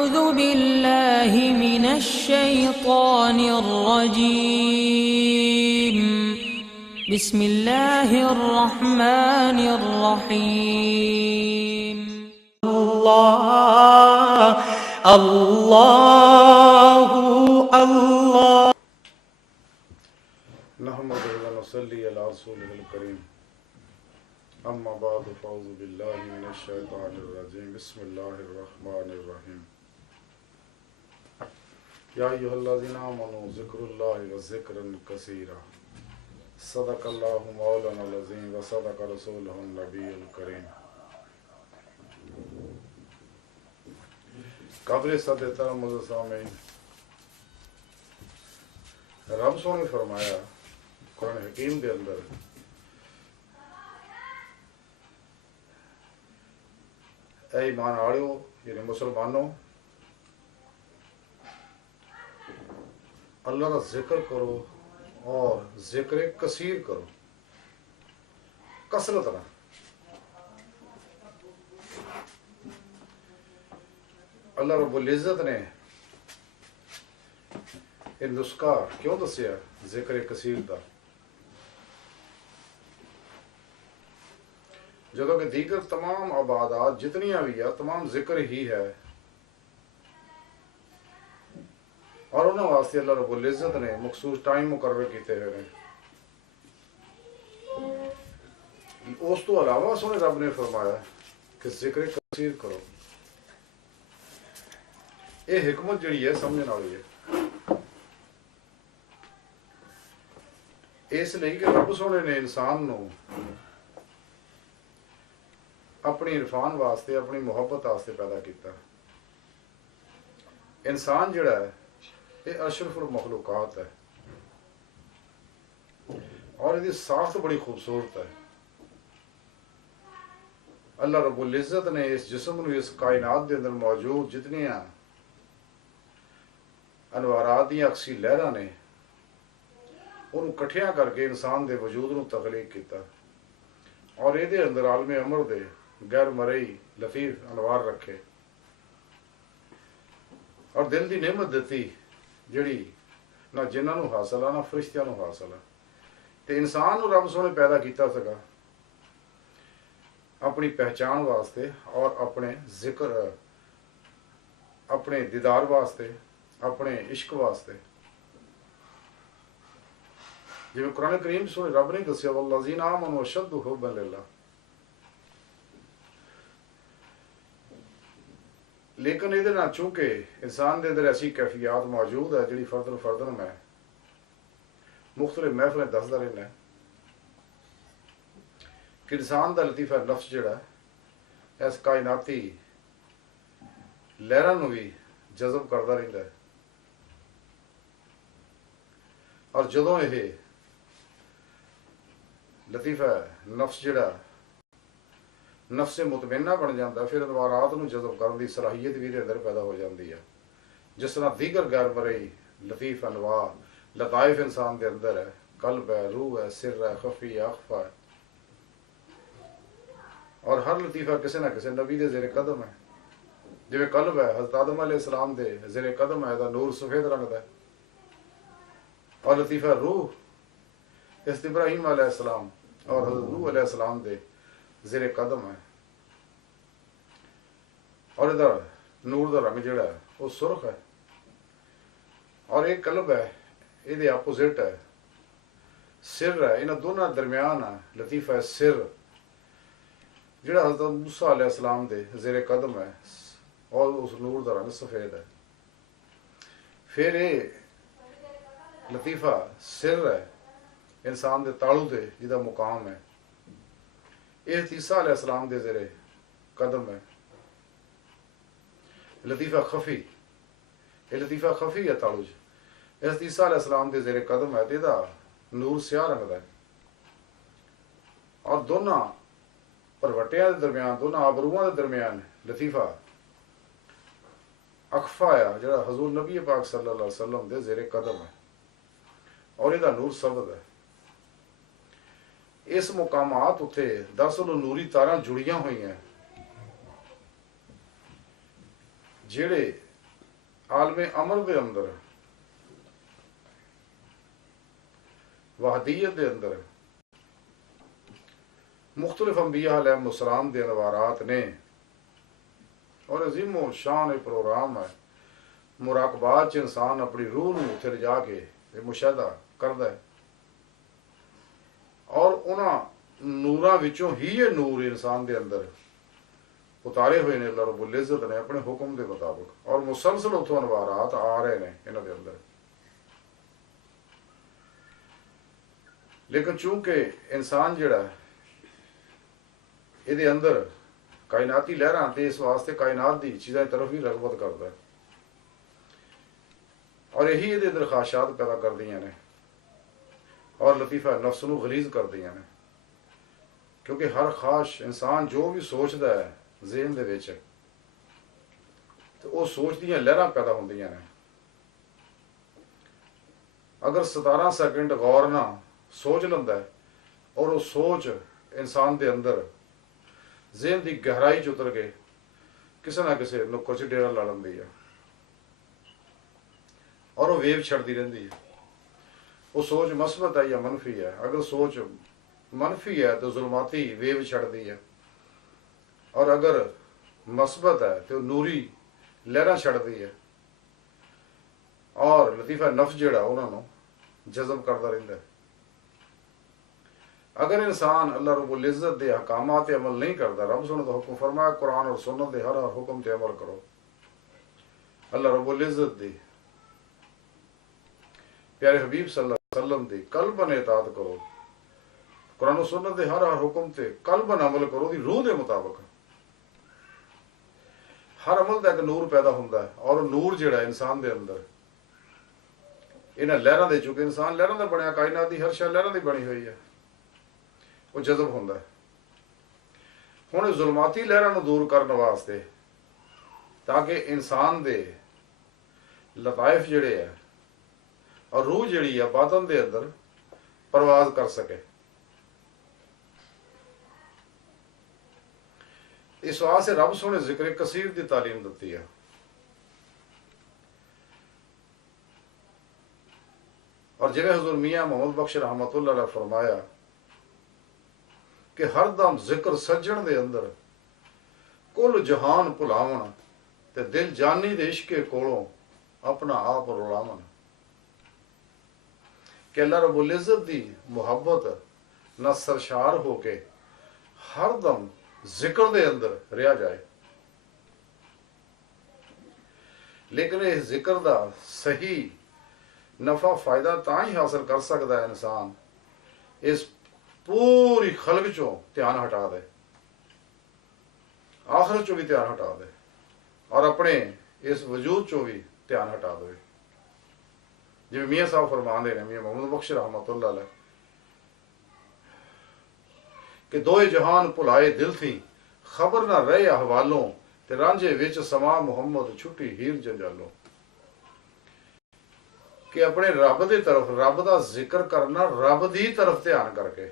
أعوذ بالله من الشيطان الرجيم بسم الله الرحمن الرحيم الله الله الله नहमदुहु व नसल्ली अला रसूलिहिल करीम अम्मा बाद फ़अऊज़ु बिल्लाहि मिनश शैतानिर रजीम बिस्मिल्लाहिर रहमानिर रहीम या अय्युहल्लज़ीना आमनू ज़िक्रुल्लाहि व ज़िक्रन कसीरा सदक़ल्लाहु मौलानाल अज़ीम व सदक़ रसूलुहुन नबियुल करीम। काबिल सदक़त मुज़स्सामीन, रब सोने फरमाया कुरान हकीम के अंदर ऐ ईमान वालियो यानी मुसलमानों, अल्लाह का जिक्र करो और जिक्र कसीर करो, कसरत ना। अल्लाह रब्बुल इज़्ज़त ने ये नुस्खा क्यों दसिया जिक्र कसीर का, जो कि दीगर तमाम आबादात जितनियां भी है तमाम जिक्र ही है, और उन्होंने वास्ते अल्लाह रब्बुल इज़्ज़त ने मखसूस टाइम मुकर्रर किए हुए हैं। उस तो अलावा सोने रब ने फरमाया कि जिक्र कसीर करो। ये हिकमत जी है समझने वाली है, इसलिए कि रब सोने ने इंसान नू अपनी इरफान वास्ते अपनी मुहब्बत वास्ते पैदा किया। इंसान जिहड़ा है ये अशरफुल मखलूकात है और इसकी साख्त बड़ी खूबसूरत है। अल्लाह रब्बुल इज़्ज़त ने इस जिस्म नू इस कायनात के अंदर मौजूद जितनियां अनवारात दी अक्सी लहरां ने उन्होंने कट्ठियां करके इंसान के वजूद नू तखलीक किया और ये अंदर आलमे अमर दे गैर मरई लतीफ अनवार रखे और दिल की नेमत दी जिहड़ी ना जिन्हां नू हासिल है ना फरिश्तियां नू हासिल है। तो इंसान नू रब सोने पैदा किया सका अपनी पहचान वास्ते और अपने जिक्र अपने दीदार वास्ते अपने इश्क वास्ते। जिवें कुरान करीम सोने रब ने दसिया वल्लज़ीना आमनू अशद्दु हुब्बन लिल्लाह, लेकिन ये चूंकि इंसान के अंदर ऐसी कैफियत मौजूद है जी फर्दन फर्दन मैं मुख्तलिफ महफिलें दसदा रहना कि इंसान का लतीफ़ा नफ्स जिहड़ा इस कायनाती लहरां नूं भी जज़ब करता रहता है, और जदों यह लतीफ़ा नफ्स जिहड़ा नफ्से मुतमइन्ना बन जाता फिर अनवारात नूं जज़ब करने की सलाहियत भी अंदर पैदा हो जाती है। जिस तरह दीगर गैर मरई लतीफ़ अनवार लताइफ इंसान के अंदर है, कल्ब है, रूह है, सिर है, खफी है, अखफा है, और हर लतीफ़ा किसी ना किसी नबी के ज़ेरे कदम है। जिवें कल्ब है हज़रत आदम अलैहिस्सलाम दे ज़ेरे कदम है, नूर सफ़ेद रंग का है, और लतीफ़ा रूह हज़रत इब्राहीम अलैहिस्सलाम और हज़रत नूह अलैहिस्सलाम दे ज़ेरे कदम है, और इधर नूर का रंग जिहड़ा है वो सुरख है, और एक कल्ब है ये अपोजिट है सिर है। इन्हां दोनों दरम्यान है लतीफ़ा है सिर जिहड़ा हज़रत मूसा अलैहिस्सलाम दे ज़ेरे कदम है, और उस नूर का रंग सफ़ेद है। फिर ये लतीफ़ा सिर है इंसान के तालू दे जिहदा मुकाम है, यह तीसा अलैहिस्सलाम दे ज़ेरे कदम है। लतीफ़ा खफी ये लतीफ़ा खफी है तालू इस तीसा अलैहिस्सलाम दे ज़ेरे कदम है, तो यदा नूर स्याह रंग का है, और दोनों परवटियां के दरम्यान दोनों आबरूआं के दरम्यान लतीफ़ा अखफा है जिहड़ा हज़ूर नबी पाक सल्लल्लाहु अलैहि वसल्लम दे ज़ेरे कदम है, और यदा नूर सबद है। इस मुकामात उत्थे 10 नूरी तारां जुड़ियां हुई हैं जिहड़े आलमे अमल के अंदर, वहदीयत के अंदर मुख्तलिफ अंबिया अलैहिस्सलाम के अनवारात ने और अजीमो शान प्रोग्राम है। मुराकबात इंसान अपनी रूह में उत्थे जाके मुशाहदा करता है और उन्होंने नूरां विचों ही ये नूर इंसान के अंदर उतारे हुए ने अल्लाह रब्बुल इज़्ज़त ने अपने हुक्म के मुताबिक, और मुसलसल उतों अनवारात आ रहे हैं इन्हां दे अंदर। लेकिन चूंकि इंसान जिहड़ा इहदे अंदर कायनाती लहरां ते इस वास्ते कायनात की चीज़ों की तरफ भी रगबत करता है और यही ये दरखाशात पैदा कर दियां ने और लतीफ़ा नफ्स नूं गलीज़ कर दियां ने। क्योंकि हर खाश इंसान जो भी सोचता है ज़हन दे विच तो वो सोच दियां लहरां पैदा होंदियां ने। अगर 17 सेकंड गौर ना सोच लैंदा है और वो सोच इंसान के अंदर ज़हन की गहराई च उतर के किसी ना किसी नुक्कर च डेरा ला लैंदी है और वो वेव छड़ती रहती है। वो सोच मस्बत है या मनफी है। अगर सोच मनफी है तो जुल्माती वेव छड़ती है और अगर मस्बत है तो नूरी लहरा छड़ती है और लतीफ़ा नफ्स जिहड़ा उन्होंने जज़ब करता रहता है। अगर इंसान अल्लाह रब्बुल इज़्ज़त के अहकामात पे अमल नहीं करता, रब सुने तो हुक्म फरमाया कुरान और सुन्नत के हर हर हुक्म पे अमल करो। अल्लाह रब्बुल इज़्ज़त दी प्यारे हबीब सल्लल्लाहु अलैहि वसल्लम दी कल्बन इताअत करो, कुरान और सुन्नत के हर हर हुक्म ते कल्बन अमल करो दी रूह के मुताबिक। हर अमल का एक नूर पैदा होता है और नूर जिहड़ा इंसान के अंदर इन्हां लहरां दे चुके, इंसान लहरां दा बनिया, कायनात दी हर शै लहरां दी बनी हुई है, वो जज़ब होंदा है। हुण जुल्माती लहरां नूं दूर करने वास्ते ताकि इंसान दे लताइफ जिहड़े है और रूह जिहड़ी है बातन दे अंदर परवाज कर सके। इस वास्ते रब सोने जिक्र कसीर की तालीम दी है। और जिवें हज़ूर मियाँ मोहम्मद बख्श रहमतुल्लाह अलैह फरमाया कि हर दम जिक्र सज्जण दे अंदर कुल जहान भुलावन ते दिल जानी दे इश्के कोलों अपना आप रुलावन। कि अल्लाह रब्बुल इज़्ज़त दी मुहब्बत ना सरशार होके हर दम जिक्र दे अंदर रहा जाए। लेकिन इस जिक्र दा सही नफा फायदा तां ही हासिल कर सकता है इंसान इस पूरी खलक चों ध्यान हटा दे, आखिरत चों भी ध्यान हटा दे और अपने इस वजूद चों भी ध्यान हटा दे। जिवें मियाँ साहब फरमांदे ने, मियाँ मोहम्मद बख्श रहमतुल्लाह अलैह, कि दोए जहान भुलाए दिल थी खबर ना रहे अहवालों ते रांझे विच समा मुहम्मद छुट्टी हीर जंजालों। कि अपने रब की तरफ रब का जिक्र करना, रब की तरफ ध्यान करके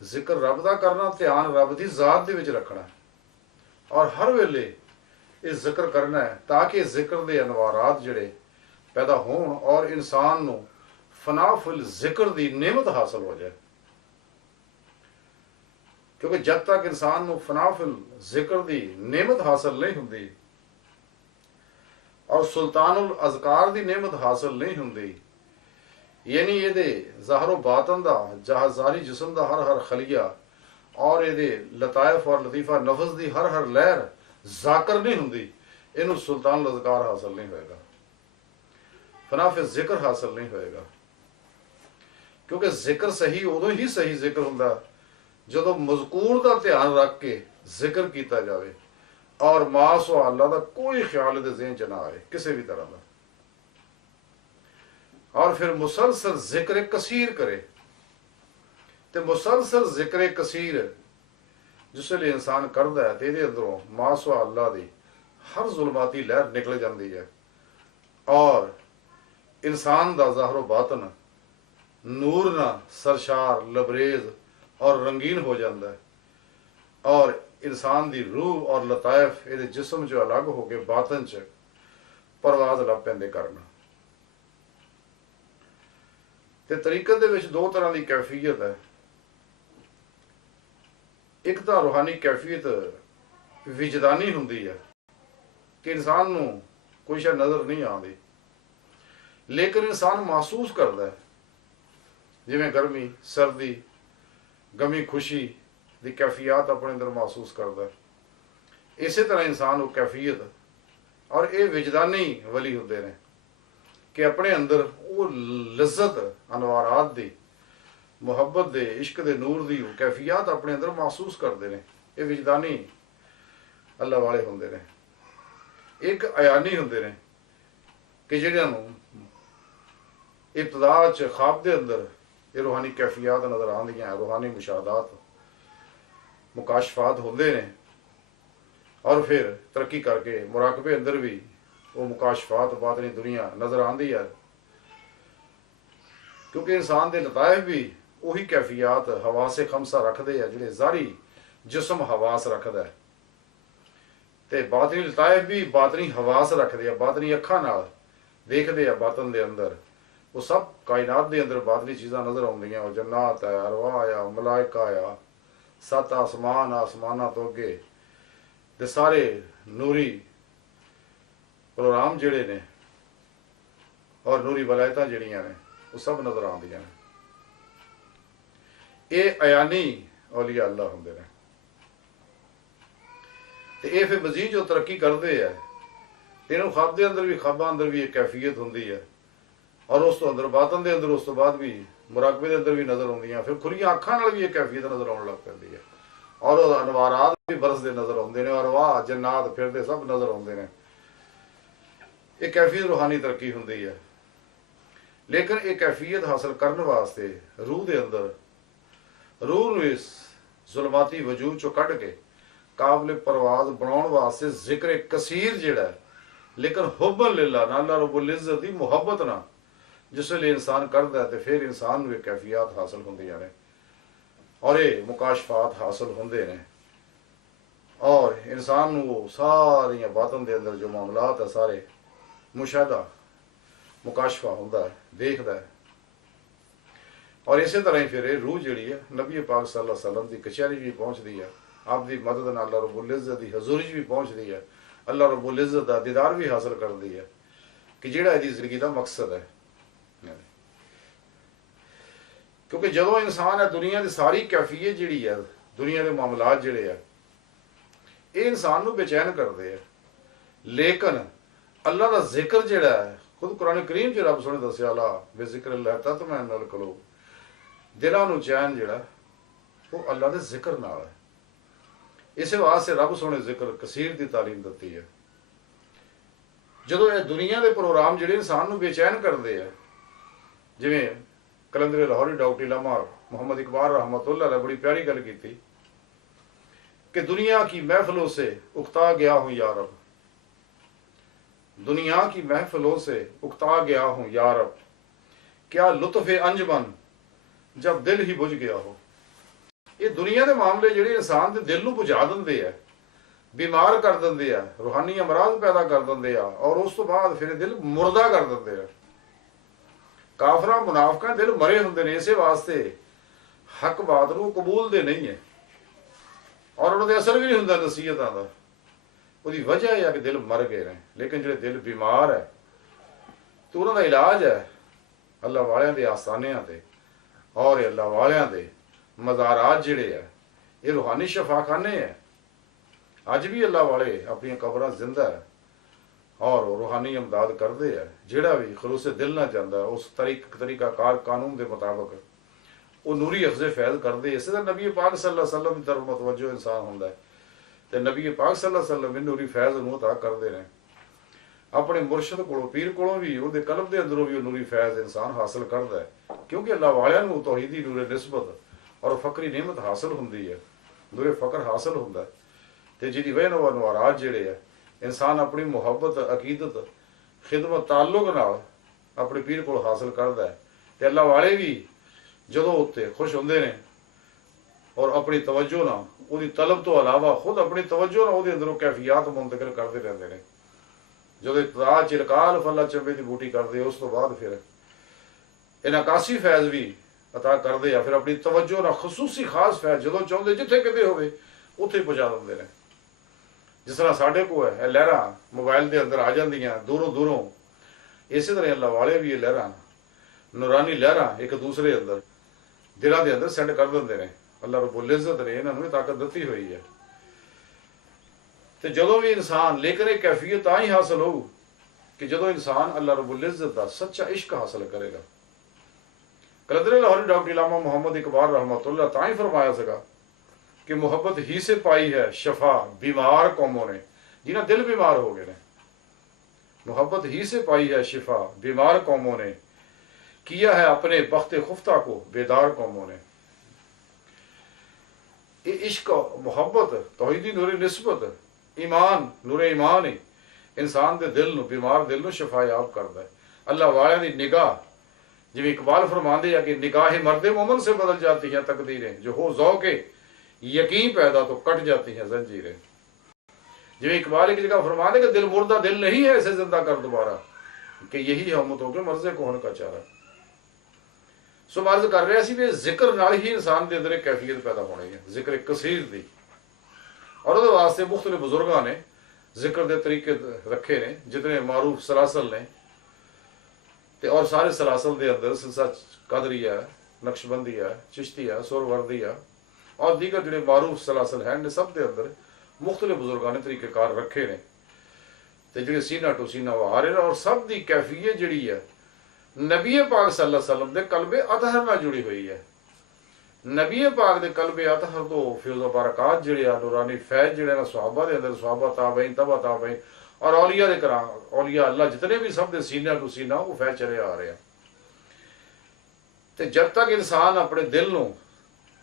जिक्र रब का करना, ध्यान रब की जात दे विच रखना और हर वेले इस जिक्र करना है ताकि जिक्र के अनवारात जिहड़े पैदा होण और इंसान नूं फनाफुल जिक्र की नेमत हासिल हो जाए। क्योंकि जब तक इंसान नूं फनाफुल जिक्र की नेमत हासिल नहीं हुंदी और सुल्तानुल अज़कार की नेमत हासिल नहीं हुंदी, यानी ये ज़ाहरो बातन का जहाजारी जिस्म का हर हर खलिया और ये लताइफ और लतीफ़ा नफ्स की हर हर लहर जाकर नहीं हुंदी, इनू सुल्तानुल अज़कार हासिल नहीं होएगा, फनाफ जिक्र हासिल नहीं होएगा। क्योंकि जिक्र सही उदों ही सही जिक्र हुंदा जदों मज़कूर का ध्यान रख के जिक्र किया जाए और मास व अल्लाह का कोई ख्याल दे ज़हन च ना आए किसी भी तरह का, और फिर मुसलसल जिक्र कसीर करे। तो मुसलसल जिक्र कसीर जिसले इंसान करता है तो ये अंदरों मास व अल्लाह की हर जुल्माती लहर निकल जाती है और इंसान का ज़ाहरो बातन नूर ना सरशार लबरेज और रंगीन हो जाता है और ਇਨਸਾਨ ਦੀ ਰੂਹ ਔਰ ਲਤਾਇਫ ਇਹਦੇ ਜਿਸਮ 'ਚੋਂ ਅਲੱਗ ਹੋ ਕੇ ਬਾਤਨ 'ਚ ਪਰਵਾਜ਼ ਲੱਗ ਪੈਂਦੇ ਕਰਨ। ਤੇ ਤਰੀਕਤ ਦੇ ਵਿੱਚ ਦੋ ਤਰ੍ਹਾਂ ਦੀ ਕੈਫੀਅਤ ਹੈ। ਇੱਕ ਤਾਂ ਰੂਹਾਨੀ ਕੈਫੀਅਤ ਵਿਜਦਾਨੀ ਹੁੰਦੀ ਹੈ ਕਿ ਇਨਸਾਨ ਨੂੰ ਕੋਈ ਸ਼ੈ ਨਜ਼ਰ ਨਹੀਂ ਆਉਂਦੀ, ਲੇਕਿਨ ਇਨਸਾਨ ਮਹਿਸੂਸ ਕਰਦਾ ਹੈ, ਜਿਵੇਂ ਗਰਮੀ, ਸਰਦੀ, ਗਮੀ, ਖੁਸ਼ੀ ਦੀ ਕੈਫੀਅਤ ਆਪਣੇ ਅੰਦਰ ਮਹਿਸੂਸ ਕਰਦਾ ਹੈ। ਇਸੇ ਤਰ੍ਹਾਂ ਇਨਸਾਨ ਉਹ ਕੈਫੀਅਤ ਔਰ ਇਹ ਵਿਜਦਾਨੀ ਵਲੀ ਹੁੰਦੇ ਨੇ ਕਿ ਆਪਣੇ ਅੰਦਰ ਉਹ ਲਜ਼ਤ, ਅਨਵਾਰਾਤ ਦੀ, ਮੁਹੱਬਤ ਦੇ, ਇਸ਼ਕ ਦੇ ਨੂਰ ਦੀ ਉਹ ਕੈਫੀਅਤ ਆਪਣੇ ਅੰਦਰ ਮਹਿਸੂਸ ਕਰਦੇ ਨੇ। ਇਹ ਵਿਜਦਾਨੀ ਅੱਲਾ ਵਾਲੇ ਹੁੰਦੇ ਨੇ। ਇੱਕ ਅਯਾਨੀ ਹੁੰਦੇ ਨੇ ਕਿ ਜਿਹੜਿਆਂ ਨੂੰ ਇਬਤਦਾ 'ਚ ਖਾਬ ਦੇ ਅੰਦਰ ਇਹ ਰੂਹਾਨੀ ਕੈਫੀਅਤ ਨਜ਼ਰ ਆਉਂਦੀਆਂ, ਰੂਹਾਨੀ ਮੁਸ਼ਾਹਦਾਤ, ਮੁਕਾਸ਼ਫਾਤ ਹੁੰਦੇ ਨੇ, ਔਰ ਫਿਰ ਤਰੱਕੀ ਕਰਕੇ ਮੁਰਾਕਬੇ ਅੰਦਰ ਵੀ ਉਹ ਮੁਕਾਸ਼ਫਾਤ ਬਾਤਨੀ ਦੁਨੀਆ ਨਜ਼ਰ ਆਉਂਦੀ ਹੈ। ਕਿਉਂਕਿ ਇਨਸਾਨ ਦੇ ਲਤਾਇਫ ਵੀ ਉਹੀ ਕੈਫੀਅਤ ਹਵਾਸੇ ਖਮਸਾ ਰੱਖਦੇ ਆ ਜਿਹੜੇ ਜ਼ਾਹਰੀ ਜਿਸਮ ਹਵਾਸ ਰੱਖਦਾ ਹੈ, ਤੇ ਬਾਤਨੀ ਲਤਾਇਫ ਵੀ ਬਾਤਨੀ ਹਵਾਸ ਰੱਖਦੇ ਆ, ਬਾਤਨੀ ਅੱਖਾਂ ਨਾਲ ਦੇਖਦੇ ਆ ਬਾਤਨ ਦੇ ਅੰਦਰ। ਉਹ ਸਭ ਕਾਇਨਾਤ ਦੇ ਅੰਦਰ ਬਾਤਨੀ ਚੀਜ਼ਾਂ ਨਜ਼ਰ ਆਉਂਦੀਆਂ, ਉਹ ਜੰਨਾਤ ਹੈ, ਅਰਵਾਹ ਆ, ਮਲਾਇਕਾ ਆ, 7 ਆਸਮਾਨ, ਆਸਮਾਨਾਂ ਤੋਂ ਅੱਗੇ ਦੇ ਸਾਰੇ ਨੂਰੀ ਪ੍ਰੋਗਰਾਮ ਜਿਹੜੇ ਨੇ ਔਰ ਨੂਰੀ ਵਲਾਇਤਾਂ ਜਿਹੜੀਆਂ ਨੇ ਉਹ ਸਭ ਨਜ਼ਰ ਆਉਂਦੀਆਂ ਨੇ। ਇਹ ਅਯਾਨੀ ਔਲੀਆ ਅੱਲਾ ਹੁੰਦੇ ਨੇ। ਤੇ ਇਹ ਫਿਰ ਮਜ਼ੀਦ ਜੋ ਤਰੱਕੀ ਕਰਦੇ ਆ, ਇਹਨੂੰ ਖਾਬ ਦੇ ਅੰਦਰ ਵੀ, ਖਾਬਾਂ ਅੰਦਰ ਵੀ ਇੱਕ ਕੈਫੀਅਤ ਹੁੰਦੀ ਹੈ, ਔਰ ਉਸ ਤੋਂ ਅੰਦਰ ਬਾਤਨ ਦੇ ਅੰਦਰ ਉਸ ਤੋਂ ਬਾਅਦ ਵੀ ਮੁਰਾਕਬੇ ਦੇ ਅੰਦਰ ਵੀ ਨਜ਼ਰ ਆਉਂਦੀਆਂ। ਫਿਰ ਖੁੱਲੀਆਂ ਅੱਖਾਂ ਨਾਲ ਵੀ ਇਹ ਕੈਫੀਅਤ ਨਜ਼ਰ ਆਉਣ ਲੱਗ ਪੈਂਦੀ ਹੈ, ਔਰ ਉਹ ਅਨਵਾਰਾਤ ਵੀ ਬਰਸਦੇ ਨਜ਼ਰ ਆਉਂਦੇ ਨੇ, ਔਰ ਵਾਹ ਜੰਨਾਤ ਫਿਰਦੇ ਸਭ ਨਜ਼ਰ ਆਉਂਦੇ ਨੇ। ਇਹ ਕੈਫੀਅਤ ਰੂਹਾਨੀ ਤਰੱਕੀ ਹੁੰਦੀ ਹੈ। ਲੇਕਿਨ ਇਹ ਕੈਫੀਅਤ ਹਾਸਲ ਕਰਨ ਵਾਸਤੇ ਰੂਹ ਦੇ ਅੰਦਰ, ਰੂਹ ਨੂੰ ਇਸ ਜ਼ੁਲਮਾਤੀ ਵਜੂਦ ਚੋਂ ਕੱਢ ਕੇ ਕਾਬਿਲ ਪਰਵਾਜ਼ ਬਣਾਉਣ ਵਾਸਤੇ ਜ਼ਿਕਰ ਕਸੀਰ ਜਿਹੜਾ, ਲੇਕਿਨ ਹੁਬਨ ਲਿਲਾ ਨਾ, ਅੱਲਾ ਰब्बुल इज़्ज़त ਦੀ ਮੁਹੱਬਤ ਨਾਲ ਜਿਸ ਵੇਲੇ ਇਨਸਾਨ ਕਰਦਾ ਤੇ ਫਿਰ ਇਨਸਾਨ ਨੂੰ ਇਹ ਕੈਫੀਅਤ ਹਾਸਲ ਹੁੰਦੀਆਂ ਨੇ, ਔਰ ਇਹ ਮੁਕਾਸ਼ਫਾਤ ਹਾਸਲ ਹੁੰਦੇ ਨੇ, ਔਰ ਇਨਸਾਨ ਨੂੰ ਉਹ ਸਾਰੀਆਂ ਬਾਤਨ ਦੇ ਅੰਦਰ ਜੋ ਮਾਮਲਾਤ ਹੈ ਸਾਰੇ ਮੁਸ਼ਾਹਦਾ, ਮੁਕਾਸ਼ਫਾ ਹੁੰਦਾ ਹੈ, ਦੇਖਦਾ ਹੈ। ਔਰ ਇਸੇ ਤਰ੍ਹਾਂ ਹੀ ਫਿਰ ਇਹ ਰੂਹ ਜਿਹੜੀ ਹੈ ਨਬੀ ਪਾਕ ਸੱਲੱਲਾਹੁ ਅਲੈहि ਵਸੱਲਮ ਦੀ ਕਚਹਿਰੀ ਵੀ ਪਹੁੰਚਦੀ ਹੈ, ਆਪ ਦੀ ਮਦਦ ਨਾਲ ਅੱਲਾ ਰब्बुल इज़्ज़त ਦੀ ਹਜ਼ੂਰੀ ਵੀ ਪਹੁੰਚਦੀ ਹੈ, ਅੱਲਾ ਰब्बुल इज़्ज़त ਦਾ ਦੀਦਾਰ ਵੀ ਹਾਸਲ ਕਰਦੀ ਹੈ, ਕਿ ਜਿਹੜਾ ਇਹਦੀ ਜ਼ਿੰਦਗੀ ਦਾ ਮਕਸਦ ਹੈ। ਕਿਉਂਕਿ ਜਦੋਂ ਇਨਸਾਨ ਹੈ, ਦੁਨੀਆ ਦੀ ਸਾਰੀ ਕੈਫੀਅਤ ਜਿਹੜੀ ਹੈ, ਦੁਨੀਆ ਦੇ ਮਾਮਲਾਤ ਜਿਹੜੇ ਆ, ਇਹ ਇਨਸਾਨ ਨੂੰ ਬੇਚੈਨ ਕਰਦੇ ਆ, ਲੇਕਿਨ ਅੱਲਾ ਦਾ ਜ਼ਿਕਰ ਜਿਹੜਾ ਹੈ, ਖੁਦ ਕੁਰਾਨ ਕਰੀਮ 'ਚ ਰੱਬ ਸੋਹਣੇ ਦੱਸਿਆ, ਲਾ ਬੇਜ਼ਿਕਰ ਅੱਲਾਹ ਤਤਮਇਨੁਲ ਕੁਲੂਬ, ਦਿਲਾਂ ਨੂੰ ਚੈਨ ਜਿਹੜਾ ਉਹ ਅੱਲਾ ਦੇ ਜ਼ਿਕਰ ਨਾਲ ਹੈ। ਇਸੇ ਵਾਸਤੇ ਰੱਬ ਸੋਹਣੇ ਜ਼ਿਕਰ ਕਸੀਰ ਦੀ ਤਾਲੀਮ ਦਿੱਤੀ ਹੈ। ਜਦੋਂ ਇਹ ਦੁਨੀਆ ਦੇ ਪ੍ਰੋਗਰਾਮ ਜਿਹੜੇ ਇਨਸਾਨ ਨੂੰ ਬੇਚੈਨ ਕਰਦੇ ਆ, ਜਿਵੇਂ ਕਲੰਦਰ ਲਾਹੌਰੀ ਡਾਕਟਰ ਇਲਾਮਾ मोहम्मद इकबाल रहमतुल्लाह अलैह बड़ी प्यारी गल की थी कि दुनिया की महफिलों से उकता गया हूँ या रब, दुनिया की महफिलों से उकता गया हूँ या रब, क्या लुत्फ अंजमन जब दिल ही बुझ गया हो। ये दुनिया के मामले ਜਿਹੜੇ ਇਨਸਾਨ ਦੇ ਦਿਲ ਨੂੰ ਬੁਝਾ ਦਿੰਦੇ ਆ, ਬਿਮਾਰ ਕਰ ਦਿੰਦੇ ਆ, ਰੂਹਾਨੀ ਅਮਰਾਜ਼ ਪੈਦਾ ਕਰ ਦਿੰਦੇ ਆ, ਔਰ ਉਸ ਤੋਂ ਬਾਅਦ ਫਿਰ ਦਿਲ ਮੁਰਦਾ ਕਰ ਦਿੰਦੇ ਆ। ਕਾਫਰਾਂ ਮੁਨਾਫਿਕਾਂ ਦਿਲ ਮਰੇ ਹੁੰਦੇ ਨੇ, ਇਸੇ ਵਾਸਤੇ ਹੱਕ ਬਾਤ ਨੂੰ ਕਬੂਲਦੇ ਨਹੀਂ ਹੈ, ਔਰ ਉਹਨਾਂ ਦੇ ਅਸਰ ਵੀ ਨਹੀਂ ਹੁੰਦਾ ਨਸੀਹਤਾਂ ਦਾ। ਉਹਦੀ ਵਜ੍ਹਾ ਇਹ ਹੈ ਕਿ ਦਿਲ ਮਰ ਗਏ ਨੇ। ਲੇਕਿਨ ਜਿਹੜੇ ਦਿਲ ਬਿਮਾਰ ਹੈ ਤੇ ਉਹਨਾਂ ਦਾ ਇਲਾਜ ਹੈ ਅੱਲਾ ਵਾਲਿਆਂ ਦੇ ਆਸਤਾਨਿਆਂ ਤੇ, ਔਰ ਅੱਲਾ ਵਾਲਿਆਂ ਦੇ ਮਜ਼ਾਰਾਤ ਜਿਹੜੇ ਹੈ ਇਹ ਰੂਹਾਨੀ ਸ਼ਫਾਖਾਨੇ ਹੈ। ਅੱਜ ਵੀ ਅੱਲਾ ਵਾਲੇ ਆਪਣੀਆਂ ਕਬਰਾਂ ਜ਼ਿੰਦਾ ਹੈ ਔਰ रूहानी इमदाद करते हैं। ਜਿਹੜਾ ਵੀ ਖਲੂਸੇ ਦਿਲ ਨਾਲ ਜਾਂਦਾ ਉਸ ਤਰੀਕਾਕਾਰ ਕਾਨੂੰਨ ਦੇ ਮੁਤਾਬਕ ਉਹ ਨੂਰੀ ਅਖਜ਼ੇ ਫੈਜ਼ ਕਰਦੇ। ਇਸੇ ਤਰ੍ਹਾਂ ਨਬੀ ਪਾਕ ਸੱਲੱਲਾਹੁ ਅਲੈहि ਵਸੱਲਮ ਦੀ ਤਰਫ ਮੁਤਵੱਜੋ ਇਨਸਾਨ ਹੁੰਦਾ ਹੈ ਤੇ ਨਬੀ ਪਾਕ ਸੱਲੱਲਾਹੁ ਅਲੈहि ਵਸੱਲਮ ਨੂਰੀ ਫੈਜ਼ ਨੂੰ ਅਤਾ ਕਰਦੇ ਨੇ। ਆਪਣੇ ਮੁਰਸ਼ਿਦ ਕੋਲੋਂ, ਪੀਰ ਕੋਲੋਂ ਵੀ, ਉਹਦੇ ਕਲਬ ਦੇ ਅੰਦਰੋਂ ਵੀ ਉਹ ਨੂਰੀ ਫੈਜ਼ ਇਨਸਾਨ ਹਾਸਲ ਕਰਦਾ ਹੈ, ਕਿਉਂਕਿ ਅੱਲਾ ਵਾਲਿਆਂ ਨੂੰ ਤੌਹੀਦੀ ਨੂਰੇ ਨਿਸਬਤ ਔਰ ਫਕਰੀ ਨਿਮਤ ਹਾਸਲ ਹੁੰਦੀ ਹੈ, ਨੂਰੇ ਫਕਰ ਹਾਸਲ ਹੁੰਦਾ ਹੈ, ਤੇ ਜਿਹਦੀ ਵਜ੍ਹਾ ਨਾਲ ਨਵਾਰਾਤ ਜਿਹੜੇ ਹੈ ਇਨਸਾਨ ਆਪਣੀ ਮੁਹੱਬਤ, ਅਕੀਦਤ, ਖਿਦਮਤ, ਤਾਲੁਕ ਨਾਲ ਆਪਣੇ ਪੀਰ ਕੋਲ ਹਾਸਲ ਕਰਦਾ ਹੈ। ਤੇ ਅੱਲਾ ਵਾਲੇ ਵੀ ਜਦੋਂ ਉੱਤੇ ਖੁਸ਼ ਹੁੰਦੇ ਨੇ ਔਰ ਆਪਣੀ ਤਵੱਜੋ ਨਾਲ ਉਹਦੀ ਤਲਬ ਤੋਂ ਇਲਾਵਾ ਖੁਦ ਆਪਣੀ ਤਵੱਜੋ ਨਾਲ ਉਹਦੇ ਅੰਦਰੋਂ ਕੈਫੀਅਤ ਮੁੰਤਕਿਲ ਕਰਦੇ ਰਹਿੰਦੇ ਨੇ। ਜਦੋਂ ਇਤਰਾ ਚਿਰਕਾਲ ਫੱਲਾ ਚੱਬੇ ਦੀ ਬੂਟੀ ਕਰਦੇ ਉਸ ਤੋਂ ਬਾਅਦ ਫਿਰ ਇਹਨਾਂ ਕਾਸੀ ਫੈਜ਼ ਵੀ ਅਤਾ ਕਰਦੇ ਆ, ਫਿਰ ਆਪਣੀ ਤਵੱਜੋ ਨਾਲ ਖਸੂਸੀ ਖਾਸ ਫੈਜ਼ ਜਦੋਂ ਚਾਹੁੰਦੇ ਜਿੱਥੇ ਕਿਤੇ ਹੋਵੇ ਉੱਥੇ ਪਹੁੰਚਾ ਦਿੰਦੇ ਨੇ। ਜਿਸ ਤਰ੍ਹਾਂ ਸਾਡੇ ਕੋਲ ਹੈ ਇਹ ਲਹਿਰਾਂ ਮੋਬਾਈਲ ਦੇ ਅੰਦਰ ਆ ਜਾਂਦੀਆਂ ਦੂਰੋਂ ਦੂਰੋਂ, ਇਸੇ ਤਰ੍ਹਾਂ ਅੱਲਾਹ ਵਾਲੇ ਵੀ ਇਹ ਲਹਿਰਾਂ ਨੂਰਾਨੀ ਲਹਿਰਾਂ ਇੱਕ ਦੂਸਰੇ ਅੰਦਰ ਦਿਲਾਂ ਦੇ ਅੰਦਰ ਸੈਂਡ ਕਰ ਦਿੰਦੇ ਨੇ। ਅੱਲਾਹ ਰਬੁਲ ਇੱਜ਼ਤ ਨੇ ਇਹਨਾਂ ਨੂੰ ਇਹ ਤਾਕਤ ਦਿੱਤੀ ਹੋਈ ਹੈ। ਤੇ ਜਦੋਂ ਵੀ ਇਨਸਾਨ, ਲੇਕਿਨ ਇਹ ਕੈਫੀਅਤ ਤਾਂ ਹੀ ਹਾਸਲ ਹੋਊ ਕਿ ਜਦੋਂ ਇਨਸਾਨ ਅੱਲਾਹ ਰਬੁਲ ਇੱਜ਼ਤ ਦਾ ਸੱਚਾ ਇਸ਼ਕ ਹਾਸਲ ਕਰੇਗਾ। ਕਲੰਦਰ ਲਾਹੌਰੀ ਡਾਕਟਰ ਇਲਾਮਾ ਮੁਹੰਮਦ ਇਕਬਾਲ ਰਹਿਮਤੁल्लाह ਤਾਂ ਹੀ ਫਰਮਾਇਆ ਸੀਗਾ ਕਿ ਮੁਹੱਬਤ ਹੀ ਸੇ ਪਾਈ ਹੈ ਸ਼ਫਾ बीमार ਕੌਮੋਂ ਨੇ, ਜਿਨ੍ਹਾਂ ਦਿਲ बीमार ਹੋ ਗਏ ਨੇ। मोहब्बत ही से पाई है शिफा बीमार कौमों ने, किया है अपने बख्ते खुफ्ता को बेदार कौमों ने। ये इश्क मोहब्बत तौहीदी नूरे निस्बत ईमान नूरे ईमान ही इंसान के दिल नूं बीमार दिल नूं शफायाब करता है। अल्लाह वाले की निगाह, जिवें इकबाल फरमाते हैं कि निगाह मर्द मोमन से बदल जाती हैं तकदीरें, जो हो ज़ौक़े यकीन पैदा तो कट जाती हैं जंजीरें। जिवें इकबाल एक जगह फरमाते कि दिल मुर्दा दिल नहीं है इसे जिंदा कर दोबारा, कि यही है उम्मतों के मर्ज़े कौन का चारा। सो मर्ज कर रहा सी भी जिक्र नाल ही इंसान के अंदर एक कैफियत पैदा होनी है, जिक्र कसीर दी। और उहदे वास्ते मुख्तलिफ बुजुर्गां ने जिक्र के तरीके रखे ने, जितने मारूफ सलासल ने ते और सारे सलासल के अंदर सिलसिला कदरिया, नक्शबंदिया, चिश्तिया, सुरवर्दिया और दीगर जिहड़े मारूफ सलासल हैं ने सब के अंदर मुख्तलिफ बुजुर्गों ने तरीकेकार रखे ने ते जिहड़े सीना टू सीना आ रहे हैं। और सब की कैफियत जिहड़ी है नबी पाक सल्लल्लाहु अलैहि वसल्लम दे कल्बे अतहर नाल जुड़ी हुई है। नबी पाक दे कल्बे अतहर तो फिज़ व बरकात जिहड़े आ नूरानी फैज़ जिहड़े सहाबा दे अंदर, सहाबा ताबईन तबा ताबईन और औलिया दे कराम औलिया अल्लाह जितने भी सब दे सीना टू सीना वो फैज़ चले आ रहे हैं। ते जब तक इंसान अपने दिल नूं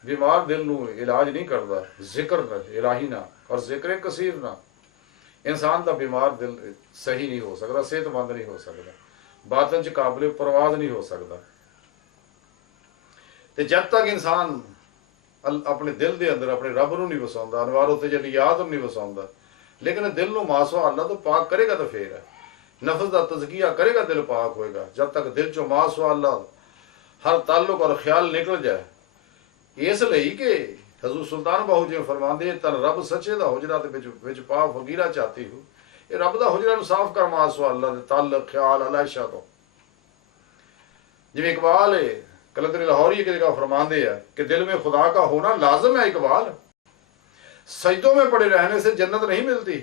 बीमार दिल नूं इलाज नहीं करता जिक्र इलाही ना और जिक्र कसीर ना, इंसान का बीमार दिल सही नहीं हो सकता, सेहतमंद नहीं हो सकता, बातन च काबिल परवाज नहीं हो सकता। ते जब तक इंसान अपने दिल के अंदर अपने रब नूं नहीं वसाउंदा, अनवारो तजलियात नूं नहीं वसाउंदा, लेकिन दिल नूं मासवा अल्लाह तो पाक करेगा तो फिर है, नफ्स का तज़किया करेगा दिल पाक होएगा। जब तक दिल चो मासवा अल्लाह हर ताल्लुक और ख्याल निकल जाए, इसलिए कि हजूर सुल्तान बाहू जी फरमाते तन रब सचे दा हुजरा ते विच पा फकीरा चाहती हूँ, ये रब दा हुजरा नूं साफ कर मासवा अल्लाह दे ताल्लुक ख्याल अलाइशा तो। जिवें इकबाल है कलंदर लाहौरी एक जगह फरमाते हैं कि दिल में खुदा का होना लाजम है इकबाल, सजदों में पड़े रहने से जन्नत नहीं मिलती।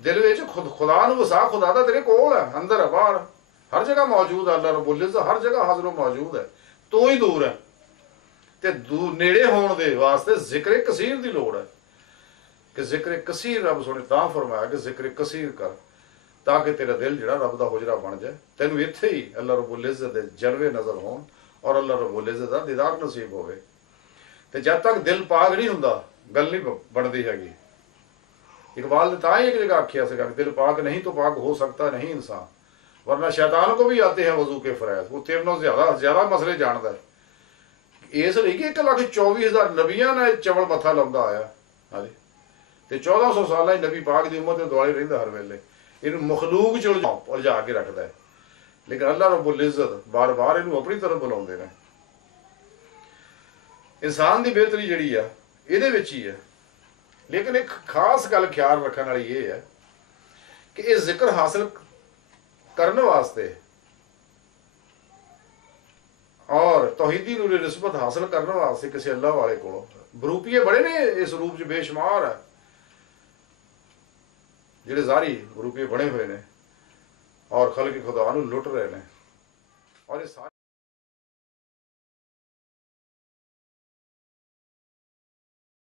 दिल में खुदा नूं वसा, खुदा दा तेरे कोल है, अंदर है बाहर हर जगह मौजूद है। अल्लाह रब्बुल इज्जत हर जगह हाजिर मौजूद है, तो ही दूर है। ते नेड़े होने दे वास्ते जिक्र कसीर की लोड़ है कि जिक्र कसीर रब सोने तां फरमाया कि जिक्र कसीर कर ताकि तेरा दिल जिहड़ा रब दा हुजरा बन जाए। तैनूं इत्थे ही अल्लाह रब्बुल इज्जत दे जलवे नजर होण और अल्लाह रब्बुल इज्जत दा दीदार नसीब होवे। ते जब तक दिल पाक नहीं हुंदा गल नहीं बनदी हैगी। इकबाल ने तां ही एक जगह आखिया सीगा कि दिल पाक नहीं तो पाक हो सकता नहीं इंसान, वरना शैतान को भी आते हैं वजू के फरैज, वो तेरे नालों ज्यादा मसले जानता है। इसलिए कि 1,24,000 नबियां ने चवल मथा लाउंदा आया। हाँ जी, ते 1400 साल ही नबी पाक की उम्मत के दुआले रहिंदा हर वेले, इन्हूं मखलूक च उलझा के रखता है। लेकिन अल्लाह रब्बुल इज्जत बार बार इन्हूं अपनी तरफ बुलाउंदे ने। इंसान की बेहतरी जिहड़ी है इहदे विच ही है। लेकिन एक खास गल ख्याल रखने वाली ये है कि इस जिक्र हासिल करने वास्ते और तौहीदी नूरे निस्बत हासिल करने वास्ते किसी अल्लाह वाले को बरूपिये बड़े ने, इस रूप च बेशुमार है जिहड़े ज़ारी बरूपिये बने हुए ने और खल्क खुदा नूं लुट रहे हैं। और ये